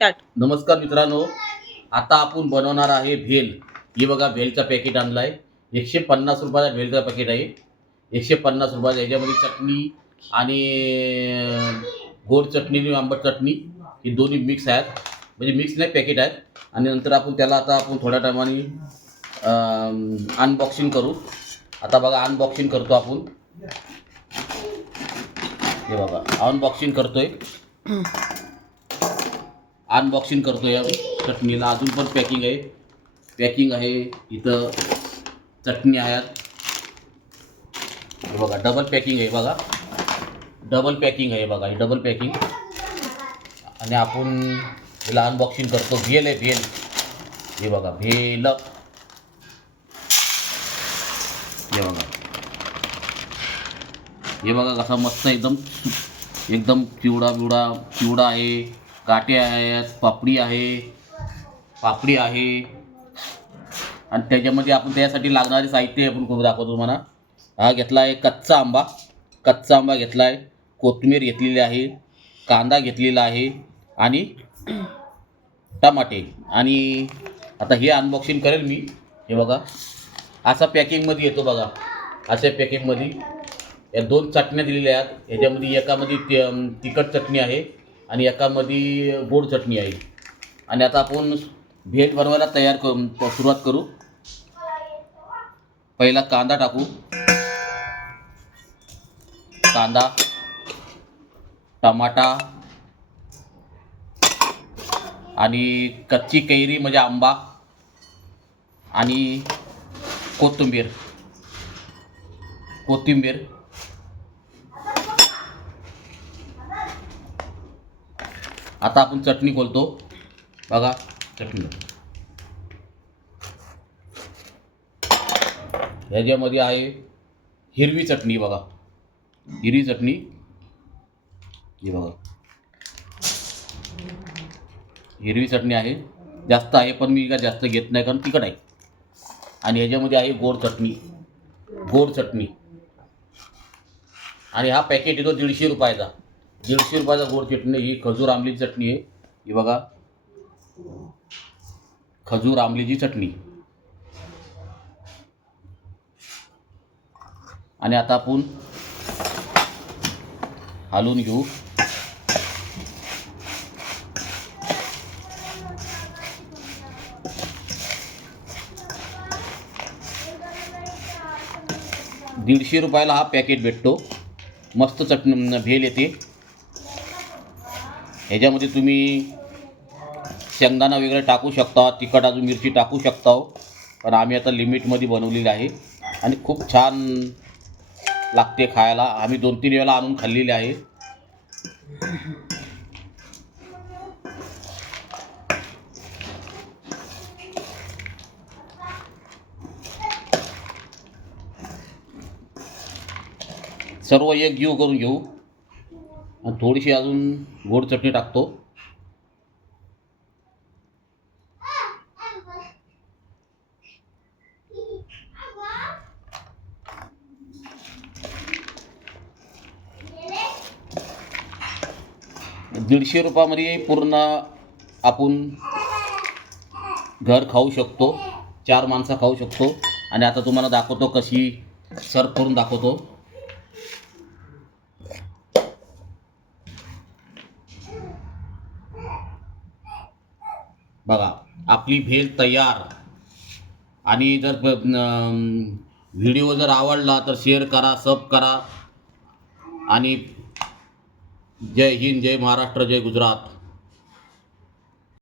नमस्कार मित्रांनो आता आपण बनवणार आहे भेल. ही बघा भेलचा पॅकेट आणला आहे एकशे पन्नास रुपयाचा भेलचा पॅकेट आहे. एकशे पन्नास रुपयाचा याच्यामध्ये चटणी आणि गोड चटणी आणि आंबट चटणी ही दोन्ही मिक्स आहेत. म्हणजे मिक्स नाही पॅकेट आहेत. आणि नंतर आपण त्याला आता आपण थोड्या टायमाने अनबॉक्सिंग करू. आता बघा अनबॉक्सिंग करतो आपण. हे बघा अनबॉक्सिंग करतोय. अनबॉक्सिंग करतो या चटणीला. अजून पण पॅकिंग आहे. पॅकिंग आहे. इथं चटणी आहेत. हे बघा डबल पॅकिंग आहे बघा. डबल पॅकिंग आहे बघा ही डबल पॅकिंग आणि आपण हिला अनबॉक्सिंग करतो. भेल आहे भेल. हे बघा भेल. हे बघा. हे बघा कसा मस्त एकदम एकदम पिवळा पिवळा पिवळा आहे. काटे आहेत पापडी आहे पापडी आहे. आणि त्याच्यामध्ये आपण त्यासाठी लागणारे साहित्य आपण करून दाखवतो तुम्हाला. हा घेतला आहे कच्चा आंबा. कच्चा आंबा घेतला आहे कोथिंबीर घेतलेली आहे. कांदा घेतलेला आहे. आणि टमाटे. आणि आता हे अनबॉक्सिंग करेल मी. हे बघा. असा पॅकिंगमध्ये येतो बघा. अशा पॅकिंगमध्ये या दोन चटण्या दिलेल्या आहेत. याच्यामध्ये एकामध्ये तिखट चटणी आहे. आणि एकामध्ये गोड चटणी आहे. आणि आता आपण भेट बनवायला तयार करू सुरुवात करू. पहिला कांदा टाकू. कांदा टमाटा आणि कच्ची कैरी म्हणजे आंबा आणि कोथिंबीर. कोथिंबीर. आता आपण चटणी खोलतो. बघा चटणी. ह्याच्यामध्ये आहे हिरवी चटणी बघा. हिरवी चटणी. ही बघा. हिरवी चटणी आहे. जास्त आहे पण मी काय जास्त घेत नाही कारण तिखट आहे. आणि ह्याच्यामध्ये आहे गोड चटणी. गोड चटणी. आणि हा पॅकेट येतो दीडशे रुपयाचा. दीडशे रुपयाचा गोड चटणी ही खजूर आंबलीची चटणी आहे. ही बघा. खजूर आंबलीची चटणी. आणि आता आपण हलवून घेऊ. दीडशे रुपयाला हा पॅकेट भेटतो. मस्त चटणी भेल येते. ह्याच्यामध्ये तुम्ही शेंगदाणा वगैरे टाकू शकता तिखट अजून मिरची टाकू शकता हो. पण आम्ही आता लिमिटमध्ये बनवलेली आहे. आणि खूप छान लागते खायला. आम्ही दोन तीन वेळेला आणून खाल्लेली आहे. सर्व एक जीव करून घेऊ. थोडीशी अजून गोड चटणी टाकतो. दीडशे रुपयामध्ये पूर्ण आपण घर खाऊ शकतो. चार माणसं खाऊ शकतो. आणि आता तुम्हाला दाखवतो कशी सर्व करून दाखवतो. बघा आपली भेल तयार. आणि जर व्हिडिओ जर आवडला तर शेअर करा सब करा. आणि जय हिंद जय महाराष्ट्र जय गुजरात.